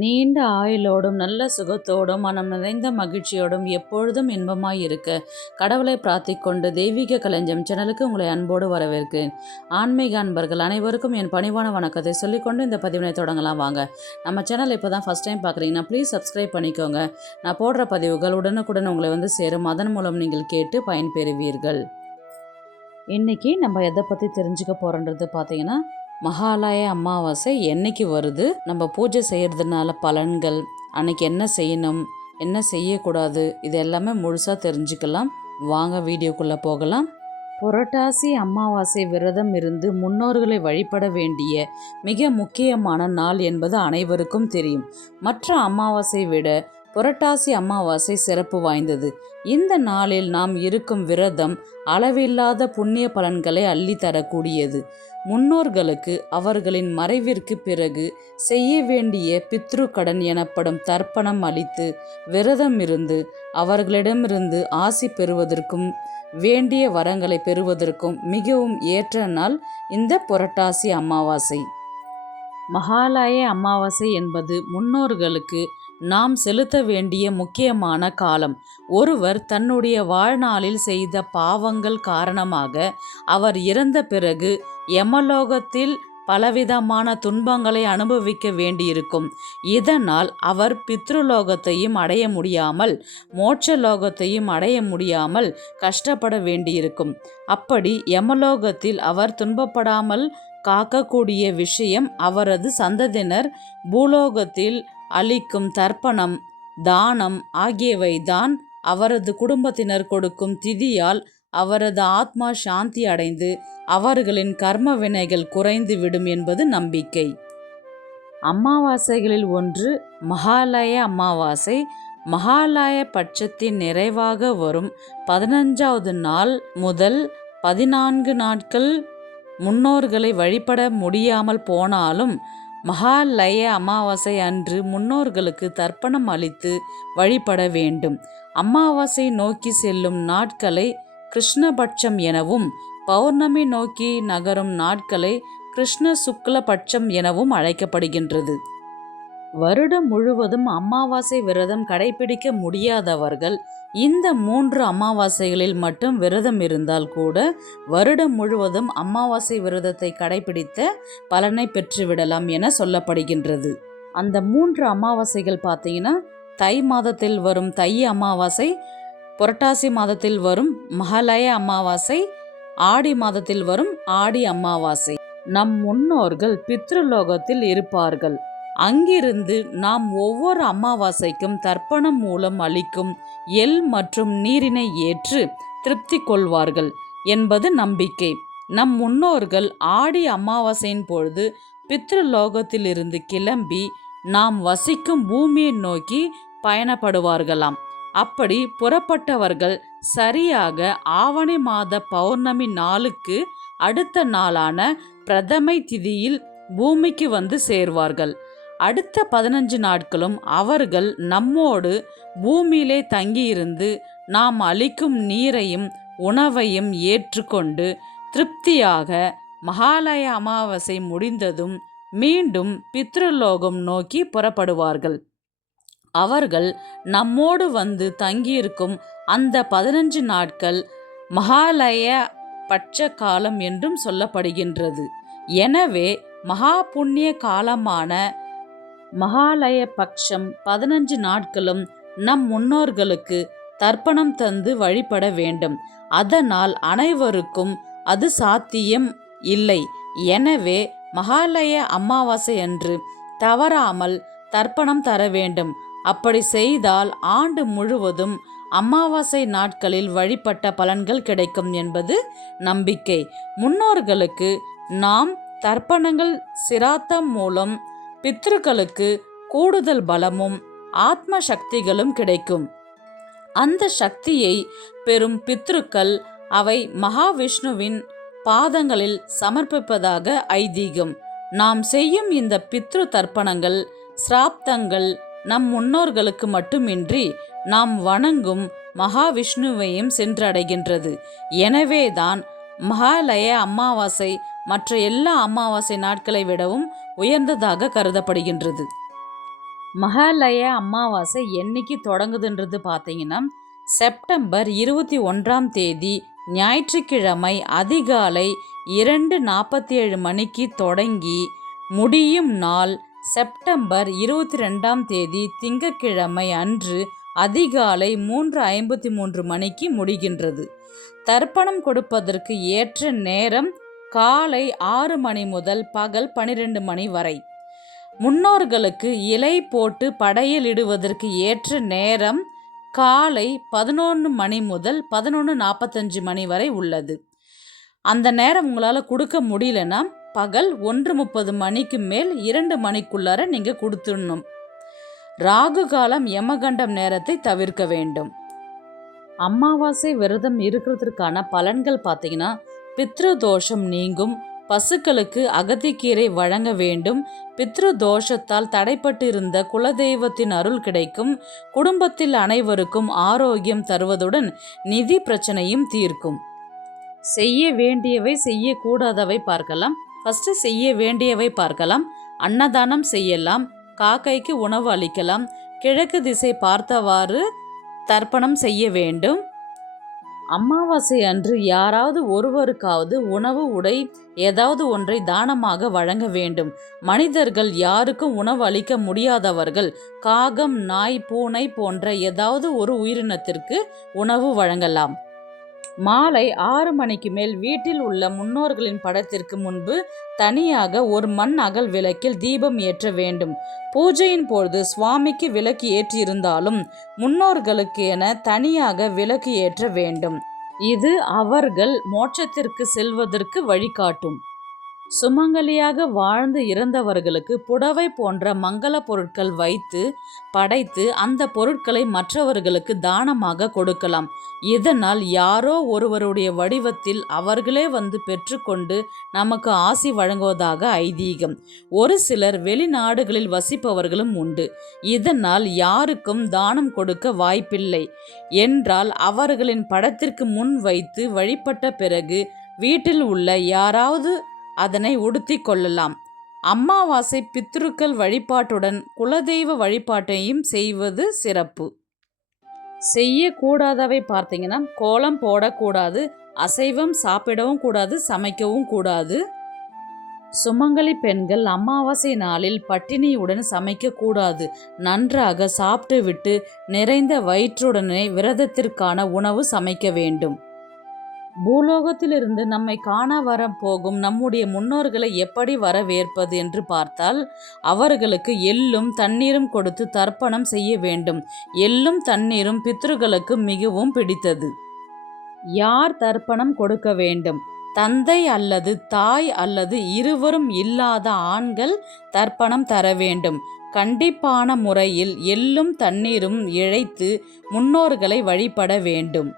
நீண்ட ஆயுளோடும் நல்ல சுகத்தோடும் மனம் நிறைந்த மகிழ்ச்சியோடும் எப்பொழுதும் இன்பமாய் இருக்க கடவுளை பிரார்த்திக்கொண்டு தெய்வீக களஞ்சியம் சேனலுக்கு உங்களை அன்போடு வரவேற்கிறேன். ஆன்மீக அன்பர்கள் அனைவருக்கும் என் பணிவான வணக்கத்தை சொல்லிக்கொண்டு இந்த பதிவினை தொடங்கலாம் வாங்க. நம்ம சேனல் இப்போ தான் ஃபஸ்ட் டைம் பார்க்குறீங்கன்னா ப்ளீஸ் சப்ஸ்கிரைப் பண்ணிக்கோங்க. நான் போடுற பதிவுகள் உடனுக்குடன் உங்களை வந்து சேரும். அதன் மூலம் நீங்கள் கேட்டு பயன்பெறுவீர்கள். இன்றைக்கி நம்ம எதை பற்றி தெரிஞ்சுக்க போகிறோன்றது பார்த்தீங்கன்னா, மகாலய அமாவாசை என்னைக்கு வருது, நம்ம பூஜை செய்கிறதுனால பலன்கள், அன்னைக்கு என்ன செய்யணும், என்ன செய்யக்கூடாது, இது எல்லாமே முழுசாக தெரிஞ்சுக்கலாம். வாங்க வீடியோக்குள்ளே போகலாம். புரட்டாசி அமாவாசை விரதம் இருந்து முன்னோர்களை வழிபட வேண்டிய மிக முக்கியமான நாள் என்பது அனைவருக்கும் தெரியும். மற்ற அமாவாசை விட புரட்டாசி அமாவாசை சிறப்பு வாய்ந்தது. இந்த நாளில் நாம் இருக்கும் விரதம் அளவில்லாத புண்ணிய பலன்களை அள்ளி தரக்கூடியது. முன்னோர்களுக்கு அவர்களின் மறைவிற்கு பிறகு செய்ய வேண்டிய பித்ரு கடன் எனப்படும் தர்ப்பணம் அளித்து விரதம் இருந்து அவர்களிடமிருந்து ஆசி பெறுவதற்கும் வேண்டிய வரங்களை பெறுவதற்கும் மிகவும் ஏற்ற நாள் இந்த புரட்டாசி அமாவாசை. மகாலய அமாவாசை என்பது முன்னோர்களுக்கு நாம் செலுத்த வேண்டிய முக்கியமான காலம். ஒருவர் தன்னுடைய வாழ்நாளில் செய்த பாவங்கள் காரணமாக அவர் இறந்த பிறகு யமலோகத்தில் பலவிதமான துன்பங்களை அனுபவிக்க வேண்டியிருக்கும். இதனால் அவர் பித்ருலோகத்தையும் அடைய முடியாமல் மோட்சலோகத்தையும் அடைய முடியாமல் கஷ்டப்பட வேண்டியிருக்கும். அப்படி யமலோகத்தில் அவர் துன்பப்படாமல் காக்கக்கூடிய விஷயம் அவரது சந்ததியினர் பூலோகத்தில் அளிக்கும் தர்ப்பணம், தானம் ஆகியவைதான். அவரது குடும்பத்தினர் கொடுக்கும் திதியால் அவரது ஆத்மா சாந்தி அடைந்து அவர்களின் கர்ம வினைகள் குறைந்து விடும் என்பது நம்பிக்கை. அமாவாசைகளில் ஒன்று மகாலய அமாவாசை. மகாலய பட்சத்தின் நிறைவாக வரும் 15வது நாள் முதல் 14 நாட்கள் முன்னோர்களை வழிபட முடியாமல் போனாலும் மகாலய அமாவாசை அன்று முன்னோர்களுக்கு தர்ப்பணம் அளித்து வழிபட வேண்டும். அமாவாசை நோக்கி செல்லும் நாட்களை கிருஷ்ணபட்சம் எனவும் பௌர்ணமி நோக்கி நகரும் நாட்களை கிருஷ்ண சுக்ல பட்சம் எனவும் அழைக்கப்படுகின்றது. வருடம் முழுவதும் அமாவாசை விரதம் கடைபிடிக்க முடியாதவர்கள் இந்த 3 அமாவாசைகளில் மட்டும் விரதம் இருந்தால் கூட வருடம் முழுவதும் அமாவாசை விரதத்தை கடைபிடித்த பலனை பெற்றுவிடலாம் என சொல்லப்படுகின்றது. அந்த 3 அமாவாசைகள் பார்த்தீங்கன்னா, தை மாதத்தில் வரும் தை அமாவாசை, புரட்டாசி மாதத்தில் வரும் மகாலய அமாவாசை, ஆடி மாதத்தில் வரும் ஆடி அமாவாசை. நம் முன்னோர்கள் பித்ருலோகத்தில் இருப்பார்கள். அங்கிருந்து நாம் ஒவ்வொரு அமாவாசைக்கும் தர்ப்பணம் மூலம் அளிக்கும் எள் மற்றும் நீரினை ஏற்று திருப்தி கொள்வார்கள் என்பது நம்பிக்கை. நம் முன்னோர்கள் ஆடி அமாவாசையின் பொழுது பித்ருலோகத்திலிருந்து கிளம்பி நாம் வசிக்கும் பூமியை நோக்கி பயணப்படுவார்களாம். அப்படி புறப்பட்டவர்கள் சரியாக ஆவணி மாத பௌர்ணமி நாளுக்கு அடுத்த நாளான பிரதமை திதியில் பூமிக்கு வந்து சேர்வார்கள். அடுத்த 15 நாட்களும் அவர்கள் நம்மோடு பூமியிலே தங்கியிருந்து நாம் அளிக்கும் நீரையும் உணவையும் ஏற்றுக்கொண்டு திருப்தியாக மகாலய அமாவாசை முடிந்ததும் மீண்டும் பித்ருலோகம் நோக்கி புறப்படுவார்கள். அவர்கள் நம்மோடு வந்து தங்கியிருக்கும் அந்த 15 நாட்கள் மகாலய பட்ச காலம் என்றும் சொல்லப்படுகின்றது. எனவே மகா புண்ணிய காலமான மகாலய பட்சம் 15 நாட்களும் நம் முன்னோர்களுக்கு தர்ப்பணம் தந்து வழிபட வேண்டும். அதனால் அனைவருக்கும் அது சாத்தியம் இல்லை. எனவே மகாலய அமாவாசை அன்று தவறாமல் தர்ப்பணம் தர வேண்டும். அப்படி செய்தால் ஆண்டு முழுவதும் அமாவாசை நாட்களில் வழிபட்ட பலன்கள் கிடைக்கும் என்பது நம்பிக்கை. முன்னோர்களுக்கு நாம் தர்ப்பணங்கள் சிராத்தம் மூலம் பித்ருக்களுக்கு கூடுதல் பலமும் ஆத்ம சக்திகளும் கிடைக்கும். அந்த சக்தியை பெறும் பித்ருக்கள் அவை மகாவிஷ்ணுவின் பாதங்களில் சமர்ப்பிப்பதாக ஐதீகம். நாம் செய்யும் இந்த பித்ரு தர்ப்பணங்கள் சிராப்தங்கள் நம் முன்னோர்களுக்கு மட்டுமின்றி நாம் வணங்கும் மகாவிஷ்ணுவையும் சென்றடைகின்றது. எனவேதான் மகாலய அமாவாசை மற்ற எல்லா அமாவாசை நாட்களை விடவும் உயர்ந்ததாக கருதப்படுகின்றது. மகாலய அமாவாசை என்னைக்கு தொடங்குதுன்றது பார்த்தீங்கன்னா செப்டம்பர் 21ஆம் தேதி ஞாயிற்றுக்கிழமை அதிகாலை 2:47 மணிக்கு தொடங்கி முடியும் நாள் செப்டம்பர் 22ஆம் தேதி திங்கட்கிழமை அன்று அதிகாலை 3:53 மணிக்கு முடிகின்றது. தர்ப்பணம் கொடுப்பதற்கு ஏற்ற நேரம் காலை 6 மணி முதல் பகல் 12 மணி வரை. முன்னோர்களுக்கு இலை போட்டு படையலிடுவதற்கு ஏற்ற நேரம் காலை 11 மணி முதல் 11:45 மணி வரை உள்ளது. அந்த நேரம் உங்களால் கொடுக்க முடியலன்னா பகல் 1:30 மணிக்கு மேல் 2 மணிக்குள்ளார நீங்கள் கொடுத்துடணும். ராகு காலம் யமகண்டம் நேரத்தை தவிர்க்க வேண்டும். அமாவாசை விரதம் இருக்கிறதுக்கான பலன்கள் பார்த்தீங்கன்னா பித்ரு தோஷம் நீங்கும், பசுக்களுக்கு அகத்திக்கீரை வழங்க வேண்டும், பித்ரு தோஷத்தால் தடைப்பட்டு இருந்த குலதெய்வத்தின் அருள் கிடைக்கும், குடும்பத்தில் அனைவருக்கும் ஆரோக்கியம் தருவதுடன் நிதி பிரச்சனையும் தீர்க்கும். செய்ய வேண்டியவை செய்யக்கூடாதவை பார்க்கலாம். ஃபஸ்ட்டு செய்ய வேண்டியவை பார்க்கலாம். அன்னதானம் செய்யலாம், காக்கைக்கு உணவு அளிக்கலாம், கிழக்கு திசை பார்த்தவாறு தர்ப்பணம் செய்ய வேண்டும். அமாவாசை அன்று யாராவது ஒருவருக்காவது உணவு உடை ஏதாவது ஒன்றை தானமாக வழங்க வேண்டும். மனிதர்கள் யாருக்கும் உணவு அளிக்க முடியாதவர்கள் காகம், நாய், பூனை போன்ற ஏதாவது ஒரு உயிரினத்திற்கு உணவு வழங்கலாம். மாலை 6 மணிக்கு மேல் வீட்டில் உள்ள முன்னோர்களின் படத்திற்கு முன்பு தனியாக ஒரு மண் அகல் விளக்கில் தீபம் ஏற்ற வேண்டும். பூஜையின் பொழுது சுவாமிக்கு விளக்கு ஏற்றியிருந்தாலும் முன்னோர்களுக்கு என தனியாக விளக்கு ஏற்ற வேண்டும். இது அவர்கள் மோட்சத்திற்கு செல்வதற்கு வழிகாட்டும். சுமங்கலியாக வாழ்ந்து இறந்தவர்களுக்கு புடவை போன்ற மங்கள பொருட்கள் வைத்து படைத்து அந்த பொருட்களை மற்றவர்களுக்கு தானமாக கொடுக்கலாம். இதனால் யாரோ ஒருவருடைய வடிவத்தில் அவர்களே வந்து பெற்றுக்கொண்டு நமக்கு ஆசி வழங்குவதாக ஐதீகம். ஒரு சிலர் வெளிநாடுகளில் வசிப்பவர்களும் உண்டு. இதனால் யாருக்கும் தானம் கொடுக்க வாய்ப்பில்லை என்றால் அவர்களின் படத்திற்கு முன் வைத்து வழிபட்ட பிறகு வீட்டில் உள்ள யாராவது அதனை உடுத்தி கொள்ளலாம். அமாவாசை பித்ருக்கள் வழிபாட்டுடன் குலதெய்வ வழிபாட்டையும் செய்வது சிறப்பு. செய்யக்கூடாதவை பார்த்தீங்கன்னா கோலம் போடக்கூடாது, அசைவம் சாப்பிடவும் கூடாது, சமைக்கவும் கூடாது. சுமங்கலி பெண்கள் அமாவாசை நாளில் பட்டினியுடன் சமைக்கக்கூடாது. நன்றாக சாப்பிட்டு விட்டு நிறைந்த வயிற்றுடனே விரதத்திற்கான உணவு சமைக்க வேண்டும். பூலோகத்திலிருந்து நம்மை காண வர போகும் நம்முடைய முன்னோர்களை எப்படி வரவேற்பது என்று பார்த்தால் அவர்களுக்கு எள்ளும் தண்ணீரும் கொடுத்து தர்ப்பணம் செய்ய வேண்டும். எள்ளும் தண்ணீரும் பித்ருக்களுக்கு மிகவும் பிடித்தது. யார் தர்ப்பணம் கொடுக்க வேண்டும்? தந்தை அல்லது தாய் அல்லது இருவரும் இல்லாத ஆண்கள் தர்ப்பணம் தர வேண்டும். கண்டிப்பான முறையில் எள்ளும் தண்ணீரும் இழைத்து முன்னோர்களை வழிபட வேண்டும்.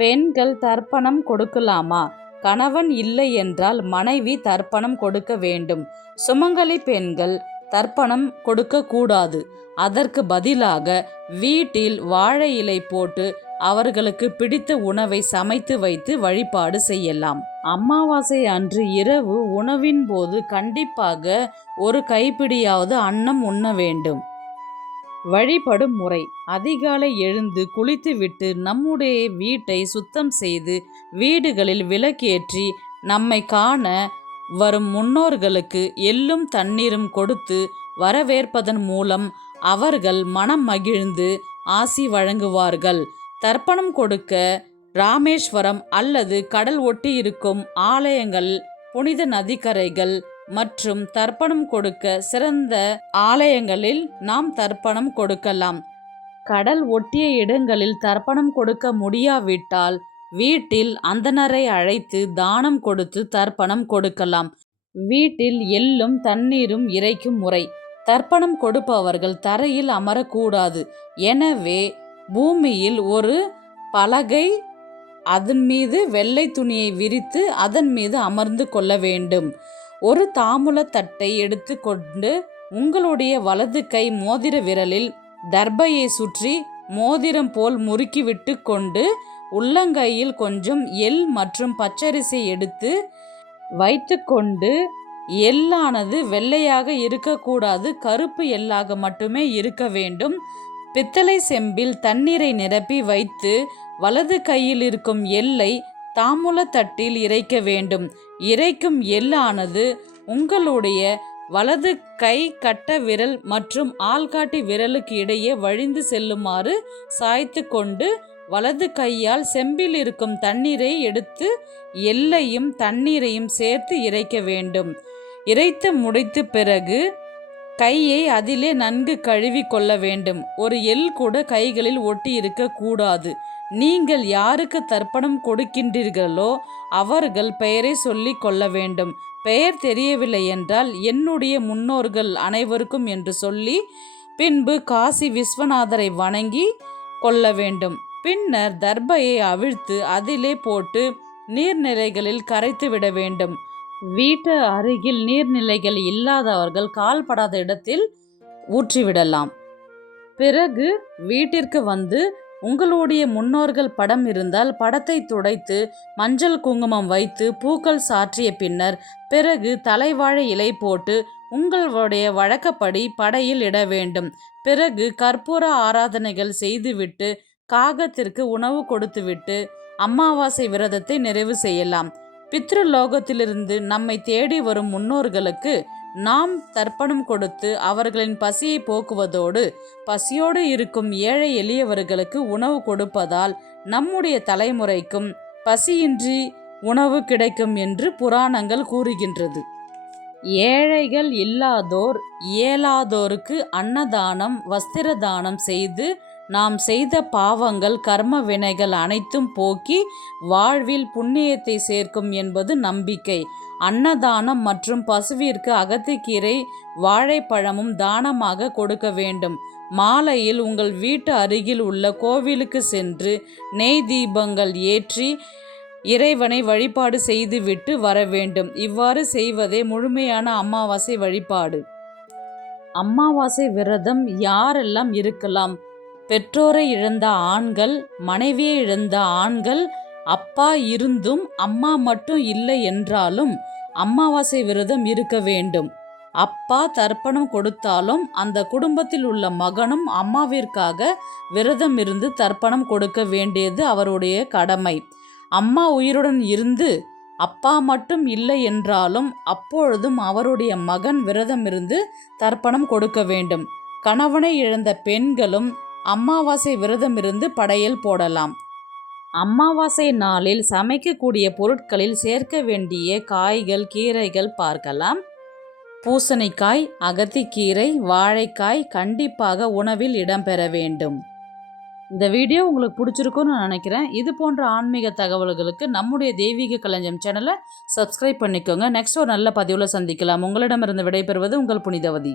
பெண்கள் தர்ப்பணம் கொடுக்கலாமா? கணவன் இல்லை என்றால் மனைவி தர்ப்பணம் கொடுக்க வேண்டும். சுமங்கலி பெண்கள் தர்ப்பணம் கொடுக்க கூடாது. அதற்கு பதிலாக வீட்டில் வாழை இலை போட்டு அவர்களுக்கு பிடித்த உணவை சமைத்து வைத்து வழிபாடு செய்யலாம். அமாவாசை அன்று இரவு உணவின் போது கண்டிப்பாக ஒரு கைப்பிடியாவது அன்னம் உண்ண வேண்டும். வழிபடும் முறை: அதிகாலை எழுந்து குளித்துவிட்டு நம்முடைய வீட்டை சுத்தம் செய்து வீடுகளில் விளக்கேற்றி நம்மை காண வரும் முன்னோர்களுக்கு எள்ளும் தண்ணீரும் கொடுத்து வரவேற்பதன் மூலம் அவர்கள் மனம் மகிழ்ந்து ஆசி வழங்குவார்கள். தர்ப்பணம் கொடுக்க ராமேஸ்வரம் அல்லது கடல் ஒட்டி இருக்கும் ஆலயங்கள், புனித நதிக்கரைகள் மற்றும் தர்ப்பணம் கொடுக்க சிறந்த ஆலயங்களில் நாம் தர்ப்பணம் கொடுக்கலாம். கடல் ஒட்டிய இடங்களில் தர்ப்பணம் கொடுக்க முடியாவிட்டால் வீட்டில் அந்தணரை அழைத்து தானம் கொடுத்து தர்ப்பணம் கொடுக்கலாம். வீட்டில் எள்ளும் தண்ணீரும் இறைக்கும் முறை: தர்ப்பணம் கொடுப்பவர்கள் தரையில் அமரக்கூடாது. எனவே பூமியில் ஒரு பலகை, அதன் மீது வெள்ளை துணியை விரித்து அதன் மீது அமர்ந்து கொள்ள வேண்டும். ஒரு தாம்பூல தட்டை எடுத்து கொண்டு உங்களுடைய வலது கை மோதிர விரலில் தர்பையை சுற்றி மோதிரம் போல் முறுக்கிவிட்டு கொண்டு உள்ளங்கையில் கொஞ்சம் எள் மற்றும் பச்சரிசி எடுத்து வைத்து கொண்டு எள்ளானது வெள்ளையாக இருக்கக்கூடாது, கருப்பு எள்ளாக மட்டுமே இருக்க வேண்டும். பித்தளை செம்பில் தண்ணீரை நிரப்பி வைத்து வலது கையில் இருக்கும் எள்ளை தாம்பூல தட்டில் இறைக்க வேண்டும். இறைக்கும் எள்ளானது உங்களுடைய வலது கை கட்ட விரல் மற்றும் ஆள்காட்டி விரலுக்கு இடையே வழிந்து செல்லுமாறு சாய்த்து கொண்டு வலது கையால் செம்பில் இருக்கும் தண்ணீரை எடுத்து எள்ளையும் தண்ணீரையும் சேர்த்து இறைக்க வேண்டும். இறைத்து முடித்த பிறகு கையை அதிலே நன்கு கழுவி கொள்ள வேண்டும். ஒரு எள் கூட கைகளில் ஒட்டி இருக்க கூடாது. நீங்கள் யாருக்கு தர்ப்பணம் கொடுக்கின்றீர்களோ அவர்கள் பெயரை சொல்லி கொள்ள வேண்டும். பெயர் தெரியவில்லை என்றால் என்னுடைய முன்னோர்கள் அனைவருக்கும் என்று சொல்லி பின்பு காசி விஸ்வநாதரை வணங்கி கொள்ள வேண்டும். பின்னர் தர்பையை அவிழ்த்து அதிலே போட்டு நீர்நிலைகளில் கரைத்து விட வேண்டும். வீட்டு அருகில் நீர்நிலைகள் இல்லாதவர்கள் கால்படாத இடத்தில் ஊற்றிவிடலாம். பிறகு வீட்டிற்கு வந்து உங்களுடைய முன்னோர்கள் படம் இருந்தால் படத்தை துடைத்து மஞ்சள் குங்குமம் வைத்து பூக்கள் சாற்றிய பிறகு தலைவாழை இலை போட்டு உங்களுடைய வழக்கப்படி படையில் இட வேண்டும். பிறகு கற்பூர ஆராதனைகள் செய்துவிட்டு காகத்திற்கு உணவு கொடுத்துவிட்டு அமாவாசை விரதத்தை நிறைவு செய்யலாம். பித்ருலோகத்திலிருந்து நம்மை தேடி வரும் முன்னோர்களுக்கு நாம் தர்ப்பணம் கொடுத்து அவர்களின் பசியை போக்குவதோடு பசியோடு இருக்கும் ஏழை எளியவர்களுக்கு உணவு கொடுப்பதால் நம்முடைய தலைமுறைக்கும் பசியின்றி உணவு கிடைக்கும் என்று புராணங்கள் கூறுகின்றது. ஏழைகள் இல்லாதோர் இயலாதோருக்கு அன்னதானம் வஸ்திர தானம் செய்து நாம் செய்த பாவங்கள் கர்ம வினைகள் அனைத்தும் போக்கி வாழ்வில் புண்ணியத்தை சேர்க்கும் என்பது நம்பிக்கை. அன்னதானம் மற்றும் பசுவிற்கு அகத்திக்கீரை வாழைப்பழமும் தானமாக கொடுக்க வேண்டும். மாலையில் உங்கள் வீட்டு அருகில் உள்ள கோவிலுக்கு சென்று நெய் தீபங்கள் ஏற்றி இறைவனை வழிபாடு செய்துவிட்டு வர வேண்டும். இவ்வாறு செய்வதே முழுமையான அமாவாசை வழிபாடு. அமாவாசை விரதம் யாரெல்லாம் இருக்கலாம்? பெற்றோரை இழந்த ஆண்கள், மனைவியை இழந்த ஆண்கள், அப்பா இருந்தும் அம்மா மட்டும் இல்லை என்றாலும் அமாவாசை விரதம் இருக்க வேண்டும். அப்பா தர்ப்பணம் கொடுத்தாலும் அந்த குடும்பத்தில் உள்ள மகனும் அம்மாவிற்காக விரதம் இருந்து தர்ப்பணம் கொடுக்க வேண்டியது அவருடைய கடமை. அம்மா உயிருடன் இருந்து அப்பா மட்டும் இல்லை என்றாலும் அப்பொழுதும் அவருடைய மகன் விரதம் இருந்து தர்ப்பணம் கொடுக்க வேண்டும். கணவனை இழந்த பெண்களும் அமாவாசை விரதம் இருந்து படையல் போடலாம். அமாவாசை நாளில் சமைக்கக்கூடிய பொருட்களில் சேர்க்க வேண்டிய காய்கள் கீரைகள் பார்க்கலாம். பூசணிக்காய், அகத்திக்கீரை, வாழைக்காய் கண்டிப்பாக உணவில் இடம்பெற வேண்டும். இந்த வீடியோ உங்களுக்கு பிடிச்சிருக்குன்னு நான் நினைக்கிறேன். இது போன்ற ஆன்மீக தகவல்களுக்கு நம்முடைய தெய்வீக களஞ்சியம் சேனலை சப்ஸ்கிரைப் பண்ணிக்கோங்க. நெக்ஸ்ட் ஒரு நல்ல பதிவில் சந்திக்கலாம். உங்களிடமிருந்து விடைபெறுவது உங்கள் புனிதவதி.